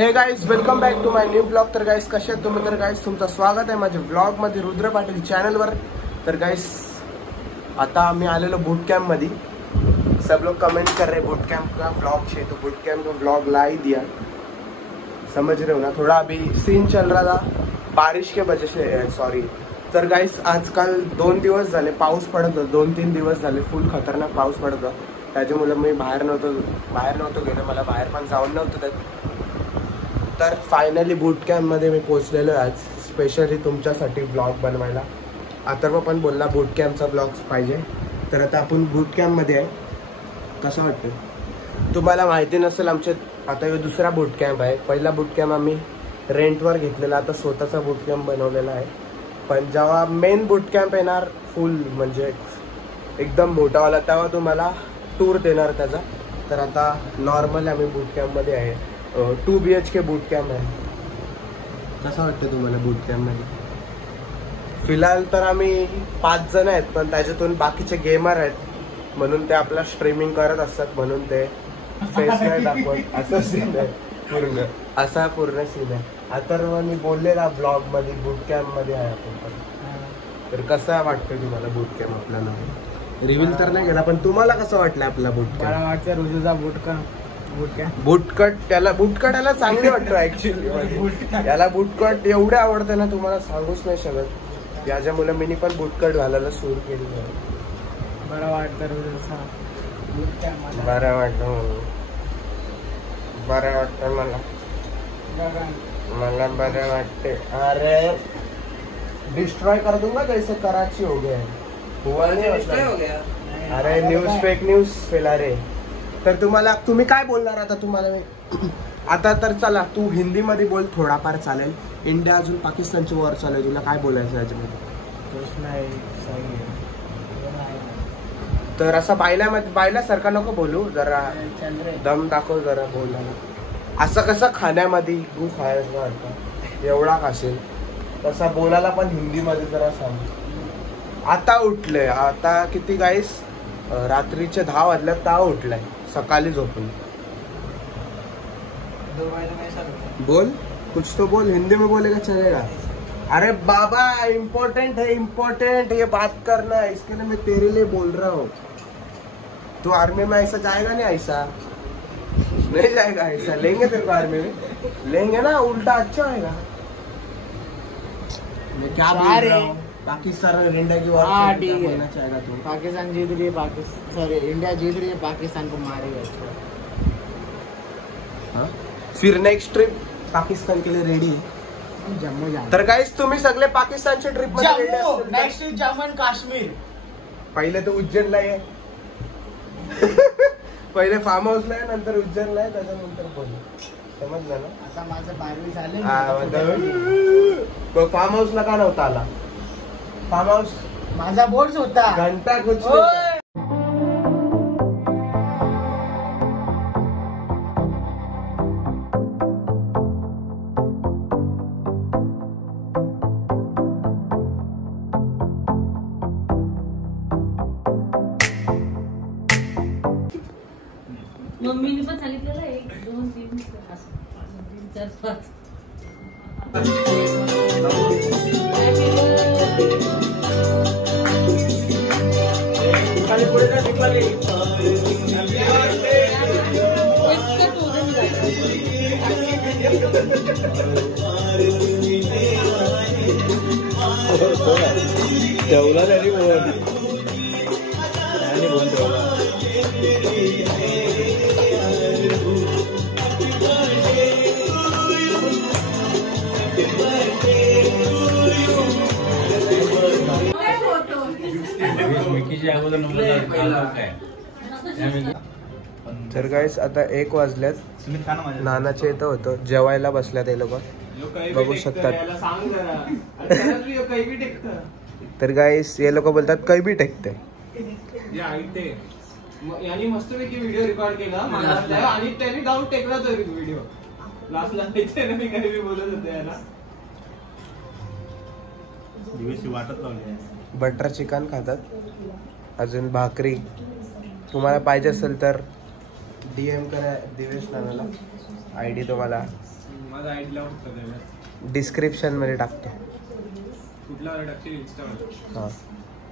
हे guys welcome back to my new blog. तर guys कसे आहेत तुम्ही? तर गाईज तुमचं स्वागत आहे माझ्या ब्लॉगमध्ये रुद्र पाटील चॅनलवर. तर गाईज आता आम्ही आलेलो बूट कैंप मध्ये. सब लोग कमेंट कर रहे बूट कैंप का ब्लॉग छे, तो बूट कैंप का ब्लॉग ला ही दिया. समझ रहे हो ना? थोड़ा अभी सीन चल रहा था बारिश के वजह से, सॉरी. तर गाईज आजकाल 2 दिवस झाले पाऊस पडत होता, 2-3 दिवस झाले फुल खतरनाक पाऊस पडत होता. त्याच्यामुळे मी बाहेर नव्हतो गेलो, मला बाहेर पण जाऊन नव्हतं त्यात. तर फायनली बूट कॅम्पमध्ये मी पोचलेलो आहे आज, स्पेशली तुमच्यासाठी ब्लॉग बनवायला. अथर्व पण बोलला बूट कॅम्पचा ब्लॉग पाहिजे, तर आता आपण बूट कॅम्पमध्ये आहे. कसं वाटतं? तुम्हाला माहिती नसेल आमच्या आता हे दुसरा बूट कॅम्प आहे. पहिला बूट कॅम्प आम्ही रेंटवर घेतलेला, आता स्वतःचा बूट कॅम्प बनवलेला आहे. पण जेव्हा मेन बूट कॅम्प येणार फुल म्हणजे एकदम मोठावाला, तेव्हा तुम्हाला टूर देणार त्याचा. तर आता नॉर्मल आम्ही बूट कॅम्पमध्ये आहे. 2 BHK बूट कॅम्प आहे. कसं वाटतं तुम्हाला बूट कॅम्पमध्ये? फिलहाल तर आम्ही 5 जण आहेत, पण त्याच्यातून बाकीचे गेमर आहेत म्हणून ते आपला स्ट्रीमिंग करत असतात, म्हणून ते फेस नाही दाखवत. असं सीन आहे पूर्ण, असा पूर्ण सीन आहे. आता मी बोललेला ब्लॉग मध्ये बूट कॅम्प मध्ये आहे आपण. तर कसं वाटतं तुम्हाला बूट कॅम्प? आपल्याला रिव्हील तर नाही केला, पण तुम्हाला कसं वाटलं आपला बूट कॅम्प? मला वाटतं रुजूचा बूटकट याला चांगले वाटतं ऍक्च्युली. याला बूटकट एवढे आवडतं ना, तुम्हाला सांगूच नाही शकत. याच्यामुळे मी पण बूटकट घालायला सुरू केली. बरं वाटतं रुजूचा बरं वाटतं मला बरं वाटते. अरे डिस्ट्रॉय कर दूंगा जैसे कराची हो गया हुआ नहीं हो गया. अरे न्यूज फेक न्यूज फैला रे. तर तुम्ही काय बोलणार आता? तुम्हाला मी आता तर चला तू हिंदीमध्ये बोल, थोडाफार चालेल. इंडिया अजून पाकिस्तानची वॉर चालू आहे, तुला काय बोलायचं याच्यामध्ये? तर असं बायल्यासारखा नको बोलू, जरा दम दाखव, जरा बोलायला. असं कसं खाण्यामध्ये तू खायचं वाटतं एवढा खाशील, तसा बोलायला पण हिंदीमध्ये जरा सांग. आता उठलंय, आता किती गाईस रात्रीचे 10 वाजल्यात, ता उठलाय सकाळी झोपून. बोल कुछ तो बोल, हिंदी में बोलेगा चलेगा. अरे बाबा इम्पोर्टेंट है, इम्पोर्टेंट ये बात करना है, इसके लिए मैं तेरे लिए बोल रहा हूँ. तू आर्मी में ऐसा जाएगा नहीं, ऐसा नहीं जाएगा, ऐसा लेंगे तेरे को आर्मी में, लेंगे ना, उल्टा अच्छा होगा. मैं क्या बोल रहा हूँ? पाकिस्तान और इंडिया की वॉर बोलना चाहेगा तू? पाकिस्तान जीत रही है, सॉरी इंडिया जीत रही है, पाकिस्तान को मारेगा. हाँ? फिर नेक्स्ट ट्रिप पाकिस्तान के लिए रेडी है. जम्मू जा. तर गाईस तुम्ही सगळे पाकिस्तानच्या ट्रिप मध्ये रेडी असतील? Next Jammu and Kashmir. पहिले तर उज्जैनला आहे. पहिले फार्म हाऊसला आहे, नंतर उज्जैनला आहे, त्याच्यानंतर बोल. समजलं ना? आता माझं 12वी झाले. फार्म हाऊसला का नव्हता आला? फार्म हाऊस माझा बोर्ड होता. घंटा कुछ मम्मीने पण सांगितलेलं 1 2 3 4 5. ठेवला त्यांनी बोल ठेवला. तर गाईस आता 1 वाजल्यात. नानाच्या इथं होतं, जेवायला बसल्यात हे लोक, बघू शकतात. तर गाईस हे लोक बोलतात काही बी टेकते. यांनी मस्तपैकी व्हिडिओ रेकॉर्ड केला आणि त्यांनी जाऊन टेकला तरी व्हिडिओ लास्टला मी काही बोलत होते याला. वाटत लावली. बटर चिकन खातात, अजून भाकरी. तुम्हाला पाहिजे असेल तर DM करा दिवेश नानाला, ID तुम्हाला माझा आयडी लावून सगळ्याला डिस्क्रिप्शन मध्ये टाकतो. कुठला टाकशील इंस्टावर हा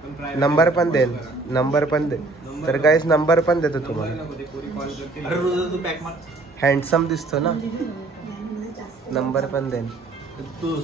पण try नंबर पण देईल, करा. नंबर पण दे. नंबर तर गाईस नंबर पण देतो नंबर तुम्हाला. नको दे, पोरी कॉल करतील. अरे रोज तू पॅक मार हँडसम दिसतो ना, नंबर पण देईन. तू